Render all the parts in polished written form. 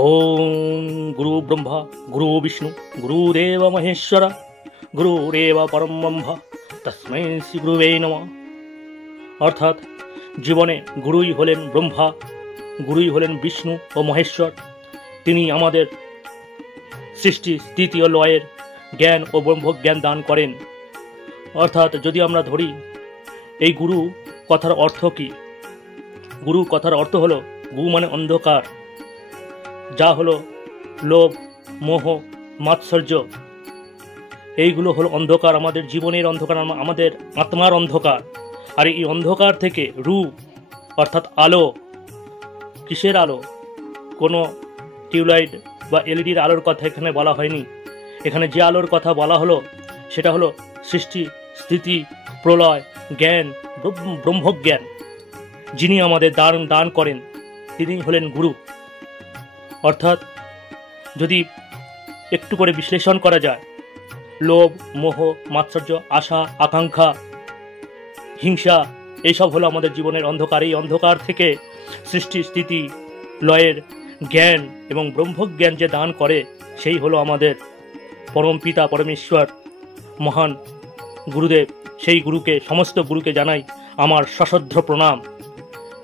ओम गुरु ब्रह्मा गुरु विष्णु गुरुदेव महेश्वर गुरुरेव परम ब्रह्म तस्मै श्री गुरुवे नमः। अर्थात जीवने गुरुई हलेन ब्रह्मा, गुरुई हलेन विष्णु और महेश्वर। तिनी आमादेर सृष्टि स्थिति और लयेर ज्ञान और ब्रह्म ज्ञान दान करें। अर्थात यदि आमरा धरि এই गुरु कथार अर्थ कि, गुरु कथार अर्थ हलो गु माने अंधकार, যা হলো লোভ মোহ মাৎসর্য, এইগুলো হলো অন্ধকার, আমাদের জীবনের অন্ধকার, আমাদের আত্মার অন্ধকার। আর এই অন্ধকার থেকে রু অর্থাৎ আলো, কিসের আলো? কোনো টিউবলাইট বা এলইডির আলোর কথা এখানে বলা হয়নি। এখানে যে আলোর কথা বলা হলো সেটা হলো সৃষ্টি স্থিতি প্রলয় জ্ঞান, ব্রহ্মজ্ঞান। যিনি আমাদের দান করেন তিনি হলেন গুরু। অর্থাৎ যদি একটু করে বিশ্লেষণ করা যায়, লোভ মোহ মাৎসর্য আশা আকাঙ্ক্ষা হিংসা এইসব হলো আমাদের জীবনের অন্ধকার। এই অন্ধকার থেকে সৃষ্টি স্থিতি লয়ের জ্ঞান এবং ব্রহ্মজ্ঞান যে দান করে সেই হলো আমাদের পরম পিতা পরমেশ্বর মহান গুরুদেব। সেই গুরুকে, সমস্ত গুরুকে জানাই আমার সশ্রদ্ধ প্রণাম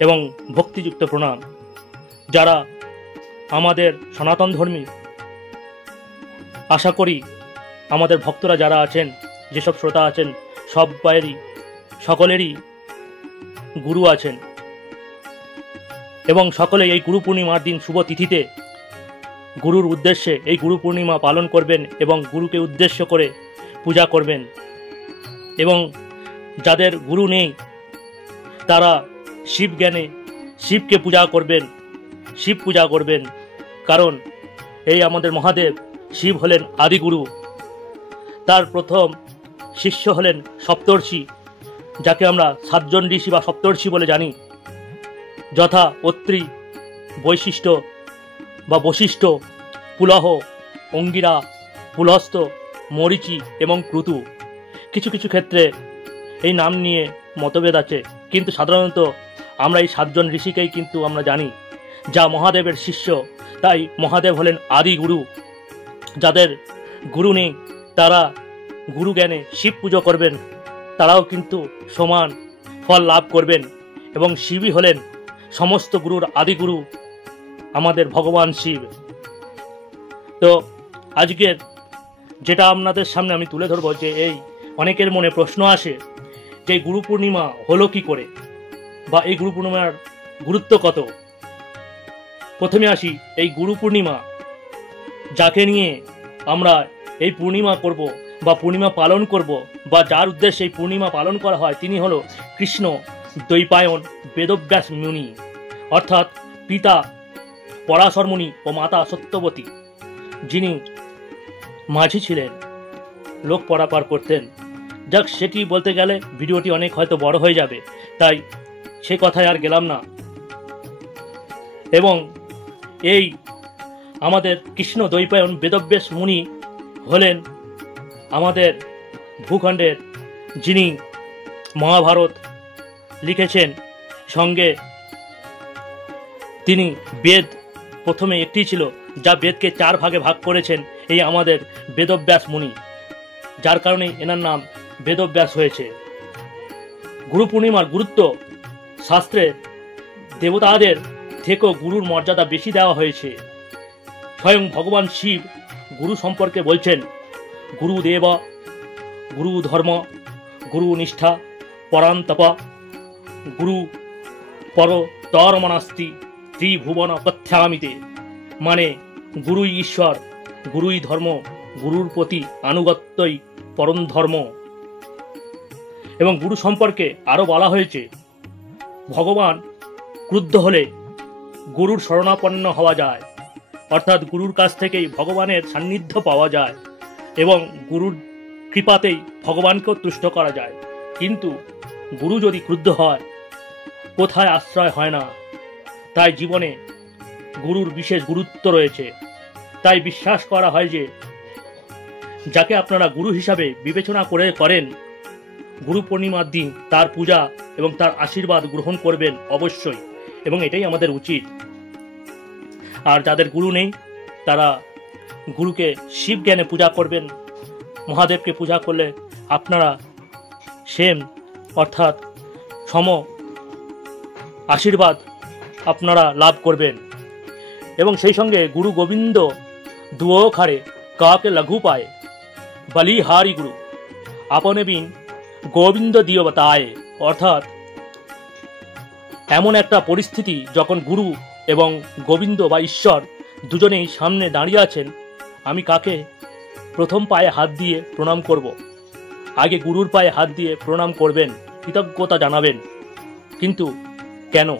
এবং ভক্তিযুক্ত প্রণাম। যারা আমাদের সনাতন ধর্মী, আশা করি আমাদের ভক্তরা যারা আছেন, যেসব শ্রোতা আছেন, সকলেরই গুরু আছেন এবং সকলে এই গুরু পূর্ণিমার দিন শুভ তিথিতে গুরুর উদ্দেশ্যে এই গুরু পূর্ণিমা পালন করবেন এবং গুরুকে উদ্দেশ্য করে পূজা করবেন। এবং যাদের গুরু নেই তারা শিব জ্ঞানে শিবকে পূজা করবেন, শিব পূজা করবেন। কারণ এই আমাদের মহাদেব শিব হলেন আদিগুরু। তার প্রথম শিষ্য হলেন সপ্তর্ষি, যাকে আমরা 7 জন ঋষি বা সপ্তর্ষি বলে জানি, যথা অত্রি বৈশিষ্ট্য বা বশিষ্ঠ পুলহ অঙ্গিরা পুলহস্ত মরিচি এবং ক্রতু। কিছু কিছু ক্ষেত্রে এই নাম নিয়ে মতভেদ আছে, কিন্তু সাধারণত আমরা এই 7 জন ঋষিকেই কিন্তু আমরা জানি যা মহাদেবের শিষ্য। তাই মহাদেব হলেন আদি গুরু। যাদের গুরু নেই তারা গুরু জ্ঞানে শিব পুজো করবেন, তারাও কিন্তু সমান ফল লাভ করবেন। এবং শিবই হলেন সমস্ত গুরুর আদি গুরু, আমাদের ভগবান শিব। তো আজকের যেটা আপনাদের সামনে আমি তুলে ধরবো, যে এই অনেকের মনে প্রশ্ন আসে যে গুরু পূর্ণিমা হলো কি করে, বা এই গুরু পূর্ণিমার গুরুত্ব কত। প্রথমে আসি, এই গুরু পূর্ণিমা যাকে নিয়ে আমরা এই পূর্ণিমা করব বা পূর্ণিমা পালন করব, বা যার উদ্দেশ্যে এই পূর্ণিমা পালন করা হয়, তিনি হলো কৃষ্ণ দ্বৈপায়ন বেদব্যাস মুনি, অর্থাৎ পিতা পরাশর মুনি ও মাতা সত্যবতী, যিনি মাঝি ছিলেন, লোক পারাপার করতেন। যাক, সেটি বলতে গেলে ভিডিওটি অনেক হয়তো বড় হয়ে যাবে, তাই সে কথায় আর গেলাম না। এবং এই আমাদের কৃষ্ণ দ্বৈপায়ন বেদব্যাস মুনি হলেন আমাদের ভূখণ্ডের, যিনি মহাভারত লিখেছেন। সঙ্গে তিনি বেদ প্রথমে একটি ছিল, যা বেদকে 4 ভাগে ভাগ করেছেন এই আমাদের বেদব্যাস মুনি, যার কারণে এনার নাম বেদব্যাস হয়েছে। গুরু পূর্ণিমার গুরুত্ব, শাস্ত্রে দেবতাদের থেকেও গুরুর মর্যাদা বেশি দেওয়া হয়েছে। স্বয়ং ভগবান শিব গুরু সম্পর্কে বলছেন, গুরুদেব গুরু ধর্ম গুরু নিষ্ঠা পরান্তপ গুরু পর তর্মনাস্তি ত্রিভুবন কথ্যামিতে। মানে গুরুই ঈশ্বর, গুরুই ধর্ম, গুরুর প্রতি আনুগত্যই পরম ধর্ম। এবং গুরু সম্পর্কে আরও বলা হয়েছে, ভগবান ক্রুদ্ধ হলে গুরুর শরণাপন্ন হওয়া যায়, অর্থাৎ গুরুর কাছ থেকেই ভগবানের সান্নিধ্য পাওয়া যায় এবং গুরুর কৃপাতেই ভগবানকেও তুষ্ট করা যায়। কিন্তু গুরু যদি ক্রুদ্ধ হয়, কোথায় আশ্রয় হয় না। তাই জীবনে গুরুর বিশেষ গুরুত্ব রয়েছে। তাই বিশ্বাস করা হয় যে যাকে আপনারা গুরু হিসাবে বিবেচনা করেন, গুরু পূর্ণিমার দিন তার পূজা এবং তার আশীর্বাদ গ্রহণ করবেন অবশ্যই, এবং এটাই আমাদের উচিত। আর যাদের গুরু নেই তারা গুরুকে শিব জ্ঞানে পূজা করবেন। মহাদেবকে পূজা করলে আপনারা সেম অর্থাৎ সম আশীর্বাদ আপনারা লাভ করবেন। এবং সেই সঙ্গে গুরু গোবিন্দ দুও খারে কাকে লঘু পায়, বলিহারি গুরু আপনে বিন গোবিন্দ দিও বাতায়। অর্থাৎ এমন একটা পরিস্থিতি যখন গুরু এবং গোবিন্দ বা ঈশ্বর দুজনেই সামনে দাঁড়িয়ে আছেন, আমি কাকে প্রথম পায়ে হাত দিয়ে প্রণাম করব? আগে গুরুর পায়ে হাত দিয়ে প্রণাম করবেন, কৃতজ্ঞতা জানাবেন। কিন্তু কেন?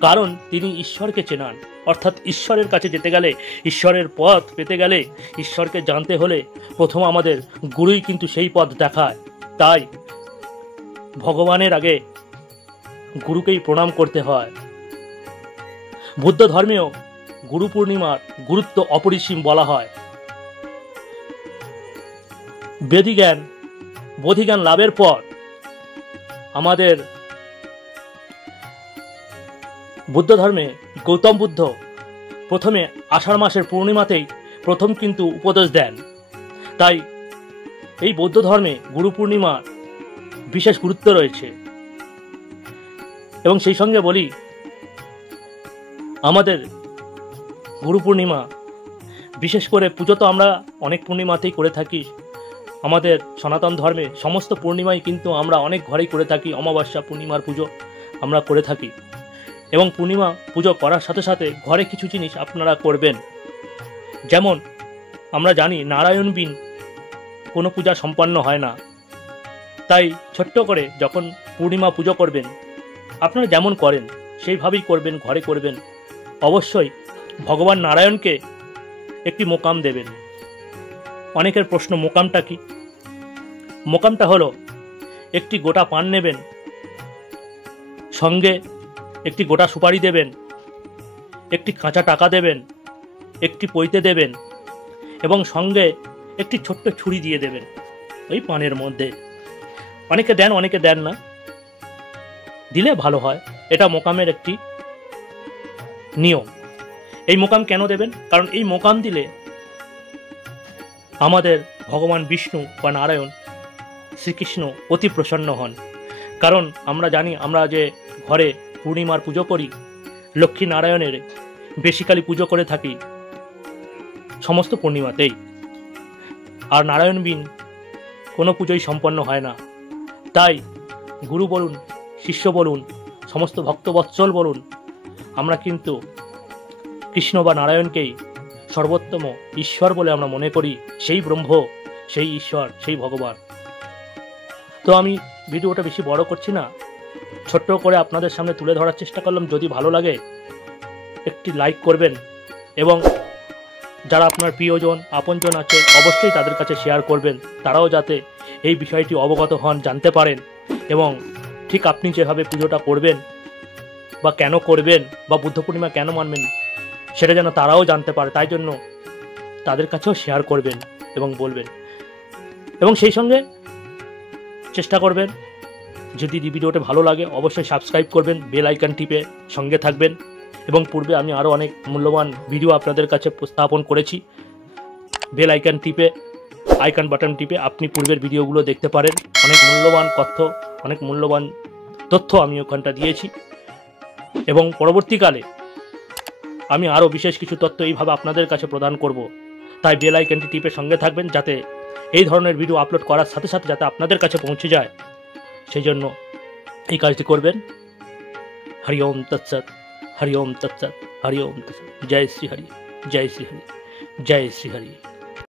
কারণ তিনি ঈশ্বরকে চেনান। অর্থাৎ ঈশ্বরের কাছে যেতে গেলে, ঈশ্বরের পথ পেতে গেলে, ঈশ্বরকে জানতে হলে প্রথম আমাদের গুরুই কিন্তু সেই পথ দেখায়। তাই ভগবানের আগে গুরুকেই প্রণাম করতে হয়। বুদ্ধ ধর্মেও গুরু পূর্ণিমার গুরুত্ব অপরিসীম বলা হয়। বোধিজ্ঞান লাভের পর আমাদের বুদ্ধ ধর্মে গৌতম বুদ্ধ প্রথমে আষাঢ় মাসের পূর্ণিমাতেই প্রথম কিন্তু উপদেশ দেন। তাই এই বৌদ্ধ ধর্মে গুরু পূর্ণিমার বিশেষ গুরুত্ব রয়েছে। এবং সেই সঙ্গে বলি, আমাদের গুরু পূর্ণিমা বিশেষ করে পুজো তো আমরা অনেক পূর্ণিমাতেই করে থাকি। আমাদের সনাতন ধর্মে সমস্ত পূর্ণিমাই কিন্তু আমরা অনেক ঘরেই করে থাকি। অমাবস্যা, পূর্ণিমার পুজো আমরা করে থাকি। এবং পূর্ণিমা পুজো করার সাথে সাথে ঘরে কিছু জিনিস আপনারা করবেন। যেমন আমরা জানি নারায়ণ বিন কোনো পূজা সম্পন্ন হয় না। তাই ছোট্ট করে যখন পূর্ণিমা পুজো করবেন, আপনারা যেমন করেন সেইভাবেই করবেন, ঘরে করবেন। অবশ্যই ভগবান নারায়ণকে একটি মোকাম দেবেন। অনেকের প্রশ্ন, মোকামটা কি? মোকামটা হলো একটি গোটা পান নেবেন, সঙ্গে একটি গোটা সুপারি দেবেন, একটি কাঁচা টাকা দেবেন, একটি পৈতে দেবেন এবং সঙ্গে একটি ছোট্ট ছুরি দিয়ে দেবেন ওই পানের মধ্যে। অনেকে দেন, অনেকে দেন না, দিলে ভালো হয়। এটা মোকামের একটি নিয়ম। এই মোকাম কেন দেবেন? কারণ এই মোকাম দিলে আমাদের ভগবান বিষ্ণু বা নারায়ণ শ্রীকৃষ্ণ অতি প্রসন্ন হন। কারণ আমরা জানি, আমরা যে ঘরে পূর্ণিমার পুজো করি, লক্ষ্মী নারায়ণের বেসিক্যালি পুজো করে থাকি সমস্ত পূর্ণিমাতেই। আর নারায়ণ বিন কোনো পুজোই সম্পন্ন হয় না। তাই গুরু বলুন, শিষ্য বলুন, সমস্ত ভক্তবৎসল বলুন, আমরা কিন্তু কৃষ্ণ বা নারায়ণকেই সর্বোত্তম ঈশ্বর বলে আমরা মনে করি। সেই ব্রহ্ম, সেই ঈশ্বর, সেই ভগবান। তো আমি ভিডিওটা বেশি বড় করছি না, ছোট্ট করে আপনাদের সামনে তুলে ধরার চেষ্টা করলাম। যদি ভালো লাগে একটি লাইক করবেন এবং যারা আপনার প্রিয়জন, আপনজন আছে অবশ্যই তাদের কাছে শেয়ার করবেন। তারাও যাতে এই বিষয়টি অবগত হন, জানতে পারেন এবং ঠিক আপনি যেভাবে পুজোটা করবেন বা কেন করবেন বা বুদ্ধ পূর্ণিমা কেন মানবেন সেটা যেন তারাও জানতে পারে। তাই জন্য তাদের কাছেও শেয়ার করবেন এবং বলবেন। এবং সেই সঙ্গে চেষ্টা করবেন, যদি ভিডিওটা ভালো লাগে অবশ্যই সাবস্ক্রাইব করবেন, বেল আইকন টিপে সঙ্গে থাকবেন। এবং পূর্বে আমি আরও অনেক মূল্যবান ভিডিও আপনাদের কাছে উপস্থাপন করেছি। বেল আইকন টিপে, আইকন বাটন টিপে আপনি পূর্বের ভিডিওগুলো দেখতে পারেন। অনেক মূল্যবান অনেক মূল্যবান তথ্য আমি ওখানটা দিয়েছি। এবং পরবর্তীকালে আমি আরও বিশেষ কিছু তথ্য এইভাবে আপনাদের কাছে প্রদান করব। তাই বেল আইকনটি টিপে সঙ্গে থাকবেন, যাতে এই ধরনের ভিডিও আপলোড করার সাথে সাথে যাতে আপনাদের কাছে পৌঁছে যায়, সেই জন্য এই কাজটি করবেন। হরি ওম তৎসৎ, হরি ওম তৎসৎ, হরি ওম তৎসৎ। জয় শ্রী হরি, জয় শ্রী হরি, জয় শ্রী হরি।